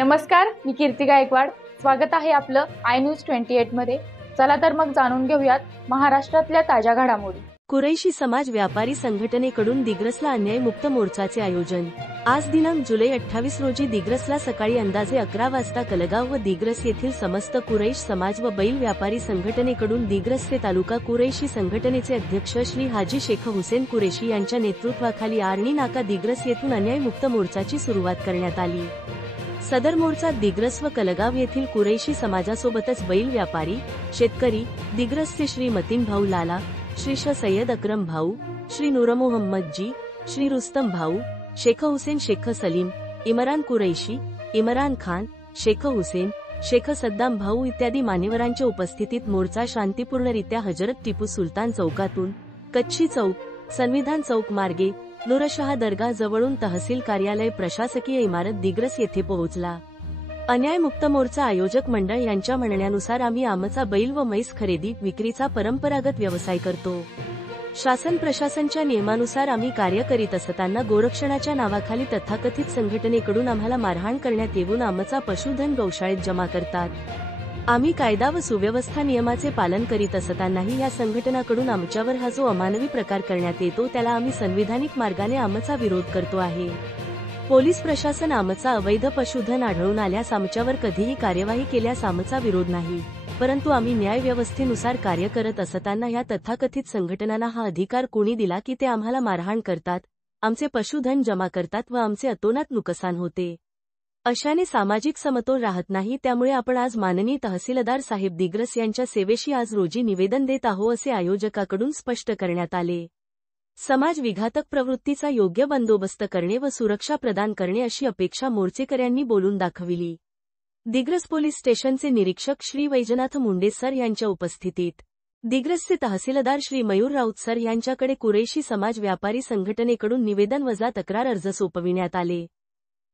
नमस्कार, मी कीर्ती गायकवाड. स्वागत आहे आपलं आय न्यूज 28 मध्ये. चला तर मग जाणून घेऊयात महाराष्ट्रातल्या ताज्या घडामोडी. कुरैशी समाज व्यापारी संघटनेकडून दिग्रसला अन्यायमुक्त मोर्चाचे आयोजन. आज दिनांक जुलै 28 रोजी दिग्रसला सकाळी अंदाजे 11 वाजता कलगाव व दिग्रस येथील समस्त कुरैश समाज व बैल व्यापारी संघटनेकडून दिग्रसचे तालुका कुरैशी संघटनेचे अध्यक्ष श्री हाजी शेख हुसेन कुरेशी यांच्या नेतृत्वाखाली आर्णी नाका दिग्रस येथून अन्यायमुक्त मोर्चाची सुरुवात करण्यात आली. सदर मोर्चात दिग्रस व कलगाव येथील कुरैशी समाजासोबतच बैल व्यापारी, शेतकरी, दिग्रसचे श्री मतीन भाऊ लाला, श्री सय्यद अक्रम भाऊ, श्री नूर मोहम्मद जी, श्री रुस्तम भाऊ, शेख हुसेन, शेख सलीम, इमरान कुरैशी, इमरान खान, शेख हुसेन, शेख सद्दाम भाऊ इत्यादी मान्यवरांच्या उपस्थितीत मोर्चा शांतिपूर्णरित्या हजरत टिपू सुलतान चौकातून कच्छी चौक, संविधान चौक मार्गे नूरशहा दर्गा जवळून तहसील कार्यालय प्रशासकीय इमारत दिग्रस येथे पोहोचला. अन्यायमुक्त मोर्चा आयोजक मंडळ यांच्या म्हणण्यानुसार आम्ही आमचा बैल व म्हैस खरेदी विक्रीचा परंपरागत व्यवसाय करतो. शासन प्रशासनच्या नियमानुसार आम्ही कार्य करीत असताना गोरक्षणाच्या नावाखाली तथाकथित संघटनेकडून आम्हाला मारहाण करण्यात येऊन आमचा पशुधन गौशाळेत जमा करतात. आम्ही कायदा व सुव्यवस्था नियमाचे पालन करीत असतानाही या संघटनाकडून आमच्यावर हा जो अमानवी प्रकार करण्यात येतो त्याला आम्ही संविधानिक मार्गाने आमचा विरोध करतो आहे. पोलीस प्रशासन आमचा अवैध पशुधन आढळून आल्यास आमच्यावर कधीही कार्यवाही केल्यास आमचा विरोध नाही, परंतु आम्ही न्याय व्यवस्थेनुसार कार्य करत असताना या तथाकथित संघटनांना हा अधिकार कोणी दिला की ते आम्हाला मारहाण करतात, आमचे पशुधन जमा करतात व आमचे अतोनात नुकसान होते. अशाने सामाजिक समतोल राहत नाही. त्यामुळे आपण आज माननीय तहसीलदार साहेब दिग्रस यांच्या सेवेशी आज रोजी निवेदन देत आहोत असे आयोजकाकडून स्पष्ट करण्यात आले. समाज विघातक प्रवृत्तीचा योग्य बंदोबस्त करणे व सुरक्षा प्रदान करणे अशी अपेक्षा मोर्चेकऱ्यांनी बोलून दाखविली. दिग्रस पोलीस स्टेशनचे निरीक्षक श्री वैजनाथ मुंडे सर यांच्या उपस्थितीत दिग्रसचे तहसीलदार श्री मयूर राऊत सर यांच्याकडे कुरैशी समाज व्यापारी संघटनेकडून निवेदन वजा तक्रार अर्ज सोपविण्यात आले.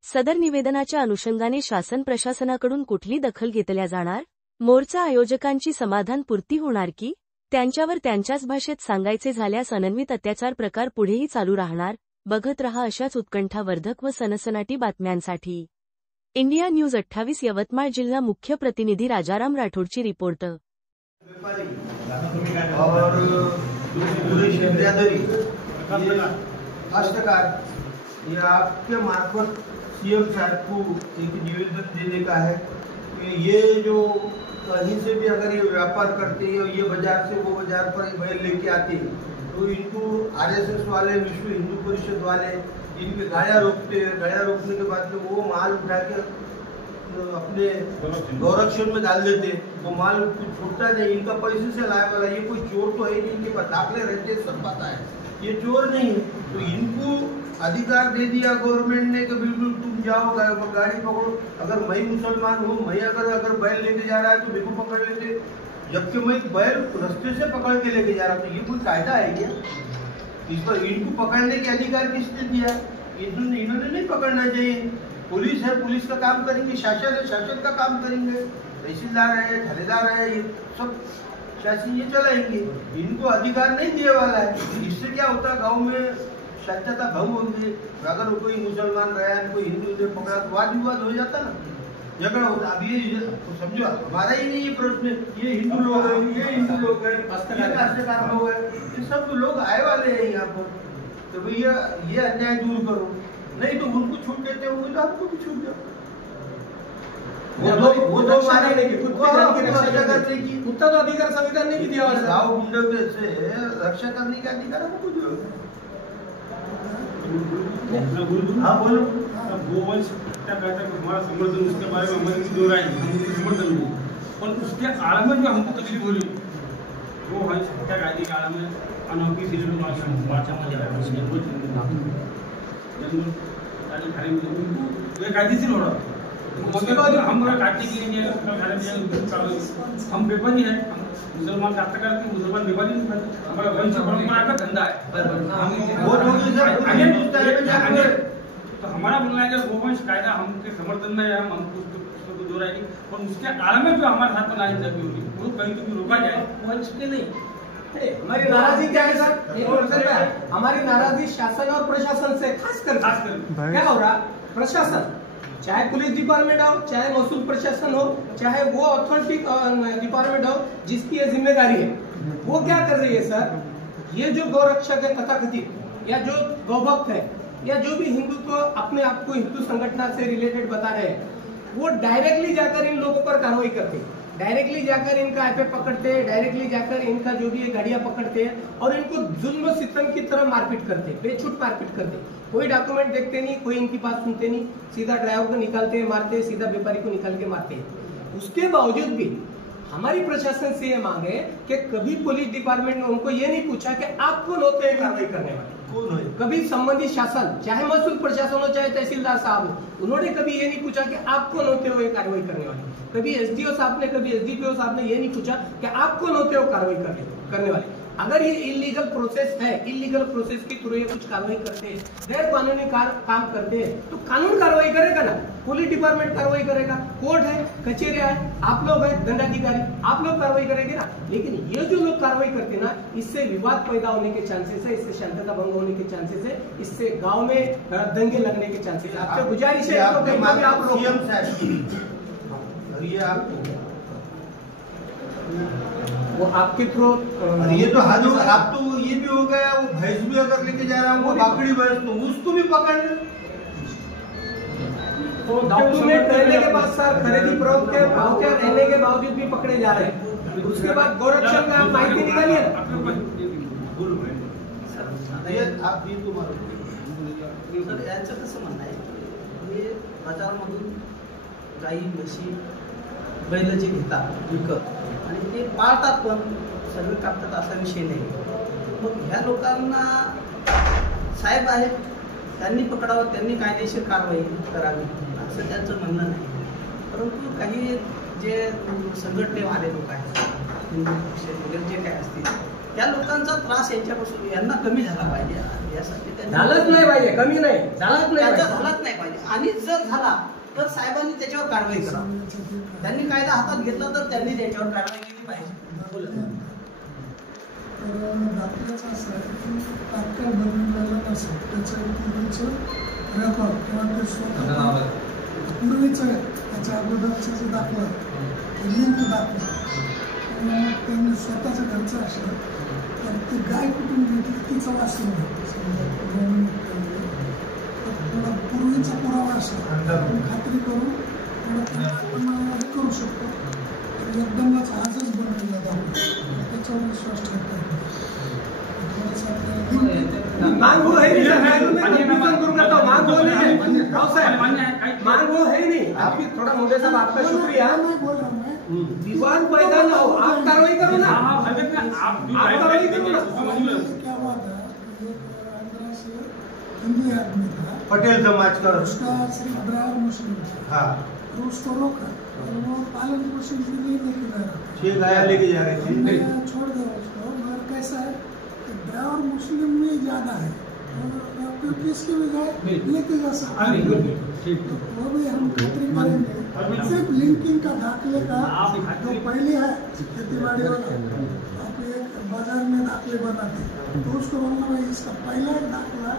सदर निवेदनाच्या अनुषंगाने शासन प्रशासनाकडून कुठली दखल घेतल्या जाणार? मोर्चा आयोजकांची समाधान पूर्ती होणार की त्यांच्यावर त्यांच्याच भाषेत सांगायचे झाल्यास अनन्वित अत्याचार प्रकार पुढेही चालू राहणार? बघत रहा अशाच उत्कंठावर्धक व सनसनाटी बातम्यांसाठी. इंडिया न्यूज 28 यवतमाळ जिल्हा मुख्य प्रतिनिधी राजाराम राठोडची रिपोर्ट. ये आपके मार्फत सीएम साहब को एक निवेदन देने का है कि ये जो कहीं से भी अगर ये व्यापार करते हैं, ये बाजार से वो बाजार पर बैल लेके आते हैं, तो इनको आरएसएस वाले, विश्व हिंदू परिषद वाले इनके गाया रोकते हैं. गाया रोकने के बाद में वो माल उठा के अपने गौरक्षण में डाल देते. वो माल कुछ छूटता नहीं, इनका पैसे से लाया वाला. ये कोई चोर तो है नहीं, इनके पास दाखले रहते हैं, सब पता है, ये चोर नहीं है. तो इनको अधिकार दे दिया गवर्नमेंट ने कि बिल्कुल तुम जाओ गाड़ी पकड़ो. अगर मैं मुसलमान हूँ, मैं अगर बैल लेके जा रहा है तो मेरे को पकड़ लेते, जबकि मैं बैल रास्ते से पकड़ के लेके जा रहा हूँ. तो ये कोई कायदा है क्या? इस पर इनको पकड़ने के अधिकार किसने दिया? इन्होंने नहीं पकड़ना चाहिए. पुलिस है, पुलिस का काम करेंगे. शासन है, शासन का काम करेंगे. तहसीलदार है, थानेदार है, ये सब शासन ये चलाएंगे. इनको अधिकार नहीं दिए वाला है. इससे क्या होता है, गाँव में शांतता भंग होगी. अगर कोई मुसलमान रहा है, कोई हिंदू ने पकड़ा तो वाद विवाद हो जाता ना, झगड़ा होता. अब ये तो समझो हमारा ही नहीं ये प्रश्न. ये हिंदू लोग हैं, ये हिंदू लोग हैं, काश्तकार लोग हैं, ये सब लोग आए वाले हैं यहाँ पर. तो भैया ये अन्याय दूर करो, नहीं तो उनको छूट देते होंगे तो आपको भी छूट जाओ. वो तो माने नहीं, रक्षा करने की उतना तो अधिकार संविधान ने भी दिया है. गाँव गुंडों से रक्षा करने का अधिकार हमको दिया. हाँ बोलो. गोवंश हमारा समर्थन, उसके बारे में हमारी जो राय है हम समर्थन हुए, और उसके आड़ में जो हमको तकलीफ हो रही वो है हत्या कायदे के आड़ में अनोखी सीरीज कायदेशीर हो रहा. उसके बाद हम काटने के लिए हम व्यापारी है, मुसलमान काश्तकार के मुसलमान व्यापारी नहीं खाते. हमारा वंश परंपरा का धंधा है. तो हमारा बोलना है कि गोवंश कायदा हमके समर्थन में है, हम उसको दो राय, और उसके आड़ में जो हमारे साथ में नाइंसाफी होगी वो कहीं तो भी रोका जाए. वंश के नहीं. हमारी नाराजगी क्या है सर? हमारी नाराजगी शासन और प्रशासन से, खासकर क्या हो रहा? प्रशासन चाहे पुलिस डिपार्टमेंट हो, चाहे महसूल प्रशासन हो, चाहे वो अथॉरिटी डिपार्टमेंट हो जिसकी ये जिम्मेदारी है, वो क्या कर रही है सर? ये जो गौरक्षक है तथाकथित, या जो गौभक्त है, या जो भी हिंदुत्व अपने आप को हिंदू संगठन से रिलेटेड बता रहे हैं, वो डायरेक्टली जाकर इन लोगों पर कार्रवाई करते हैं, डायरेक्टली जाकर इनका एफ पकड़ते हैं, डायरेक्टली जाकर इनका जो भी है गाड़ियां पकड़ते हैं और इनको जुल्म सितम की तरह मारपीट करते हैं, बेछूट मारपीट करते हैं। कोई डॉक्यूमेंट देखते नहीं, कोई इनकी बात सुनते नहीं, सीधा ड्राइवर को निकालते हैं, मारते हैं, सीधा व्यापारी को निकाल के मारते हैं। उसके बावजूद भी हमारी प्रशासन से ये मांग है कि कभी पुलिस डिपार्टमेंट ने उनको ये नहीं पूछा कि आप कौन होते हैं कार्रवाई करने वाले, कौन है? कभी संबंधित शासन, चाहे महसूल प्रशासन हो, चाहे तहसीलदार साहब हो, उन्होंने कभी ये नहीं पूछा कि आप कौन होते हो ये कार्रवाई करने वाले। कभी एसडीओ साहब ने, कभी एसडीपीओ साहब ने ये नहीं पूछा कि आप कौन होते हो कार्रवाई करने वाले। अगर ये इलीगल प्रोसेस है, इलीगल प्रोसेस के थ्रू ये कुछ कार्रवाई करते हैं, गैर कानूनी काम करते हैं, तो कानून कार्रवाई करेगा ना, पुलिस डिपार्टमेंट कार्रवाई करेगा, कोर्ट है, कचेरियां है, आप लोग है दंडाधिकारी, आप लोग कार्रवाई करेंगे ना। लेकिन ये जो लोग कार्रवाई करते हैं ना, इससे विवाद पैदा होने के चांसेस है, इससे शांतता भंग होने के चांसेस है, इससे गांव में दंगे लगने के चांसेस है। आपसे गुजारिश है आप ये आपको वो आपके थ्रू, ये तो हद, अब तो ये भी हो गया, वो भैंस भी अगर लेके जा रहा हूँ, वो बाकड़ी भैंस, तो उसको भी पकड़ ले। डॉक्यूमेंट रहने के बाद सर, खरीदी फरोख्त के भाव के रहने के बावजूद भी पकड़े जा रहे हैं। उसके बाद गौरक्षक का आप माहिती निकालिए ना। आप ये तो सर यांचं कसं म्हणणं आहे, हे बाजारामधून गाई म्हशी बैल जे घेतात विकत आणि ते पाळतात पण सगळं कापतात असा विषय नाही। मग ह्या लोकांना साहेब आहेत, त्यांनी पकडावं, त्यांनी कायदेशीर कारवाई करावी असं त्यांचं म्हणणं नाही। परंतु काही जे संघटनेवाले लोक आहेत, हिंदू पक्ष वगैरे जे काय असतील, त्या लोकांचा त्रास यांच्यापासून यांना कमी झाला पाहिजे यासाठी त्यांनी झालंच नाही पाहिजे, कमी नाही झालंच नाही त्याचा पाहिजे। झालाच नाही पाहिजे। आणि जर झाला तर साहेबांनी त्याच्यावर कारवाई करावी, त्यांनी कायदा हातात घेतला तर त्यांनी त्याच्यावर कारवाई केली पाहिजे। दाखल्याचं असं आहे की तात्काळ बनवलेलं नसेल त्याचं रेकॉर्ड किंवा ते स्वतः पूर्वीचं त्याच्या अगोदरचं जे दाखलं ते लिंक दाखलं, त्यांनी स्वतःचं घरचं असलं तर ती गाय कुठून घेतली तिचा वाचून थोडा पूर्वीचा पुरावा असेल आपण खात्री करून थोडं आपण हे करू शकतो। एकदमच आजच बनवलेला दाखला त्याच्यावर विश्वास ठेवता मांग वो है नहीं, मांग वो नहीं है राव साहब, मांग वो है नहीं। आप भी थोड़ा मोदी साहब आपका शुक्रिया। विवाद पैदा ना हो, आप कार्रवाई करो ना, आप कार्रवाई करो ना। क्या बात है, अंदर से हिंदू आदमी था, पटेल समाज का, उसका सिर्फ ड्राइवर मुस्लिम था। हाँ, तो उसको रोका और वो पालन पोषण के लिए लेके जा रहा था, 6 गाय लेके जा रहे थे, छोड़ दिया उसको। मगर कैसा है कि ड्राइवर मुस्लिम में ज्यादा है, और किसकी भी गाय लेके जा सकते हैं, वो भी हम खातरी करेंगे। सिर्फ लिंकिंग का दाखले का जो पहले है खेती बाड़ी वाला, आप एक बाजार में दाखले बनाते तो उसको बोलना भाई इसका पहला एक दाखला,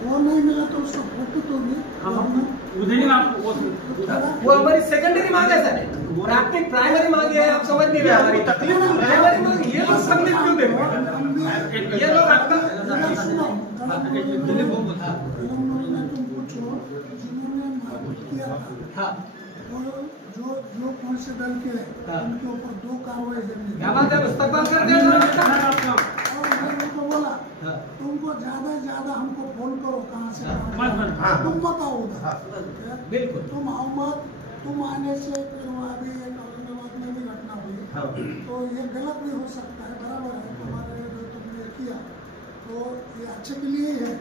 वो नहीं मिला तो उसका फोटो तो नहीं, वो हमारी सेकेंडरी मांग है सर, प्राथमिक प्राइमरी मांग है, आप समझ नहीं रहे हमारी तकलीफ। प्राइमरी मांग ये लोग तकलीफ क्यों दे रहे हैं? ये लोग आपका पूछो जिन्होंने मारपीट किया था, जो कौन से दल के उनके ऊपर 2 कार्रवाई करनी क्या बात है, मुस्तकबाल कर दिया। और मैं उनको बोला तुमको ज्यादा से ज्यादा हमको फोन करो, कहाँ से तुम बताओ उधर, बिल्कुल तुम आओ मत, तुम आने से फिर वो अभी एक औरंगाबाद में भी घटना हुई, तो ये गलत भी हो सकता है, बराबर है, तुम्हारे जो तुमने किया तो ये अच्छे के लिए है।